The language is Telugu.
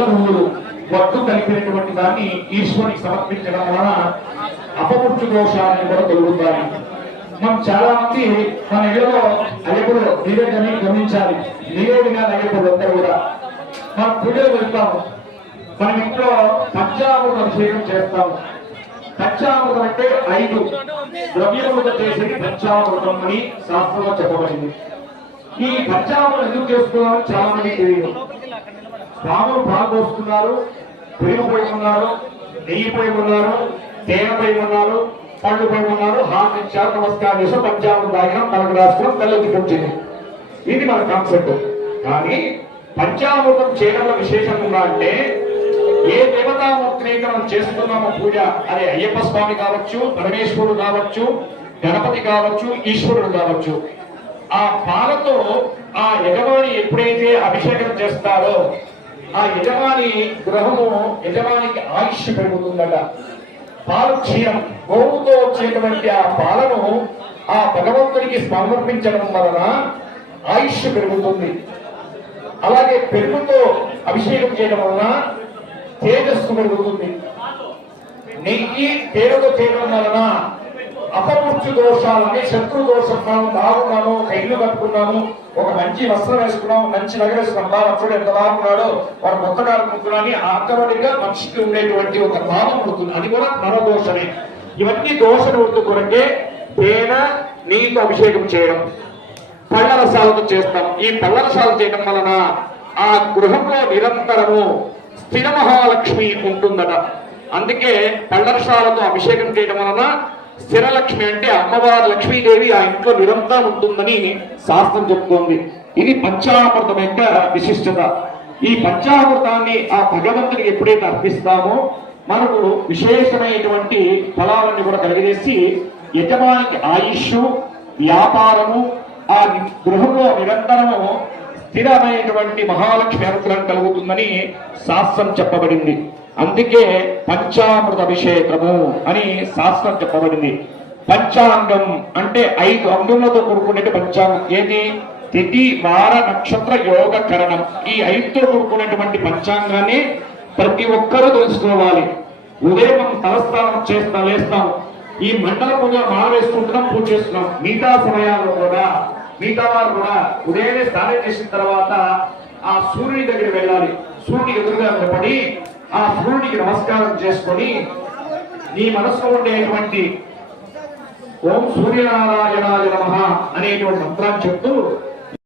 నువ్వులు వడ్డు కలిపినటువంటి దాన్ని ఈశ్వరునికి సమర్పించడం వలన అపమృత్యు దోషాన్ని కూడా తొలుగుతాయి. మనం చాలా మంది మన ఇళ్ళలో అయ్యప్పుడు మీరే కానీ గమనించాలి. మీరే వినాలి అయ్యప్పుడు అందరూ కూడా. మనం పూజలు వెళ్తాము. మనం ఇంట్లో పంచామృత అభిషేకం చేస్తాము. పంచామృతం అంటే ఐదు. ద్రవ్యములతో చేసేది పంచామృతం అని శాస్త్రంలో చెప్పబడింది. ఈ పంచామృతం ఎందుకు చేసుకోవాలని చాలా మంది తెలియదు. స్వాములు బాగోస్తున్నారు. పెరిగిపోయి ఉన్నారు నెయ్యిపోయి ఉన్నారు తేనె ఉన్నారు పళ్ళు ఉన్నారు. హార్ట్ ఇచ్చారు. నమస్కారం చేసి పంచాంగం తాగినాం మనకు రాసుకున్నాం తెల్లకి వచ్చింది ఇది మన కాన్సెప్ట్. కానీ పంచామృతం చేయడంలో విశేషం ఉందా అంటే ఏ దేవతామూర్తిని అయితే మనం చేస్తున్నామో పూజ అది అయ్యప్ప స్వామి కావచ్చు పరమేశ్వరుడు కావచ్చు గణపతి కావచ్చు ఈశ్వరుడు కావచ్చు ఆ పాలతో ఆ యజమాని ఎప్పుడైతే అభిషేకం చేస్తారో ఆ యజమాని గ్రహము యజమానికి ఆయుష్ పెరుగుతుందట. పాలు క్షీరం గోవుతో వచ్చేటువంటి ఆ పాలను ఆ భగవంతునికి సమర్పించడం వలన ఆయుష్ పెరుగుతుంది. అలాగే పెరుగుతో అభిషేకం చేయడం వలన తేజస్సు పెరుగుతుంది. నెయ్యి పేరుతో చేయడం వలన అపమృత్యు దోషాలని శత్రు దోషం మనం బాగున్నాము ఒక ఇల్లు కట్టుకున్నాము ఒక మంచి వస్త్రం వేసుకున్నాము మంచి నగర వేసుకున్నాం బాగా చూడు ఎంత బాగున్నాడో వాడు మొక్కడు అనుకుంటున్నాని ఆటోమేటిక్ మనిషికి ఉండేటువంటి ఒక భావం ఉంటుంది అది కూడా నరదోషమే. ఇవన్నీ దోషలు నివృత్తి కొరకే తేనె నీతో అభిషేకం చేయడం పళ్ళ రసాలతో చేస్తాం. ఈ పళ్ళ రసాలు చేయడం వలన ఆ గృహంలో నిరంతరము స్థిర మహాలక్ష్మి ఉంటుందట. అందుకే పళ్ళ రసాలతో అభిషేకం చేయడం వలన స్థిర లక్ష్మి అంటే అమ్మవారి లక్ష్మీదేవి ఆ ఇంట్లో నిరంతరం ఉంటుందని శాస్త్రం చెప్తోంది. ఇది పంచామృతం యొక్క విశిష్టత. ఈ పంచామృతాన్ని ఆ భగవంతునికి ఎప్పుడైతే అర్పిస్తామో మనకు విశేషమైనటువంటి ఫలాలన్నీ కూడా కలిగజేసి యజమానికి ఆయుష్ వ్యాపారము ఆ గృహంలో నిరంతరము స్థిరమైనటువంటి మహాలక్ష్మి అనుగ్రహం కలుగుతుందని శాస్త్రం చెప్పబడింది. అందుకే పంచామృత అభిషేకము అని శాస్త్రం చెప్పబడింది. పంచాంగం అంటే ఐదు అంగములతో కూడుకునే పంచాంగం. ఏది? తిథి వార నక్షత్ర యోగ కరణం. ఈ ఐదుతో కూడుకున్నటువంటి పంచాంగాన్ని ప్రతి ఒక్కరూ తెలుసుకోవాలి. ఉదయం తలస్నానం చేస్తాం లేస్తాం. ఈ మండల పూజ మాల వేసుకుంటున్నాం పూజ చేస్తున్నాం. మిగతా సమయాల్లో కూడా మిగతా వారు కూడా ఉదయాన్నే స్నానం చేసిన తర్వాత ఆ సూర్యుని దగ్గర వెళ్ళాలి. సూర్యుని ఎదురుగా నిలబడి ఆ సూర్యుడికి నమస్కారం చేసుకొని నీ మనసులో ఉండేటువంటి ఓం సూర్యనారాయణాయ నమ అనేటువంటి మంత్రాన్ని చెప్తూ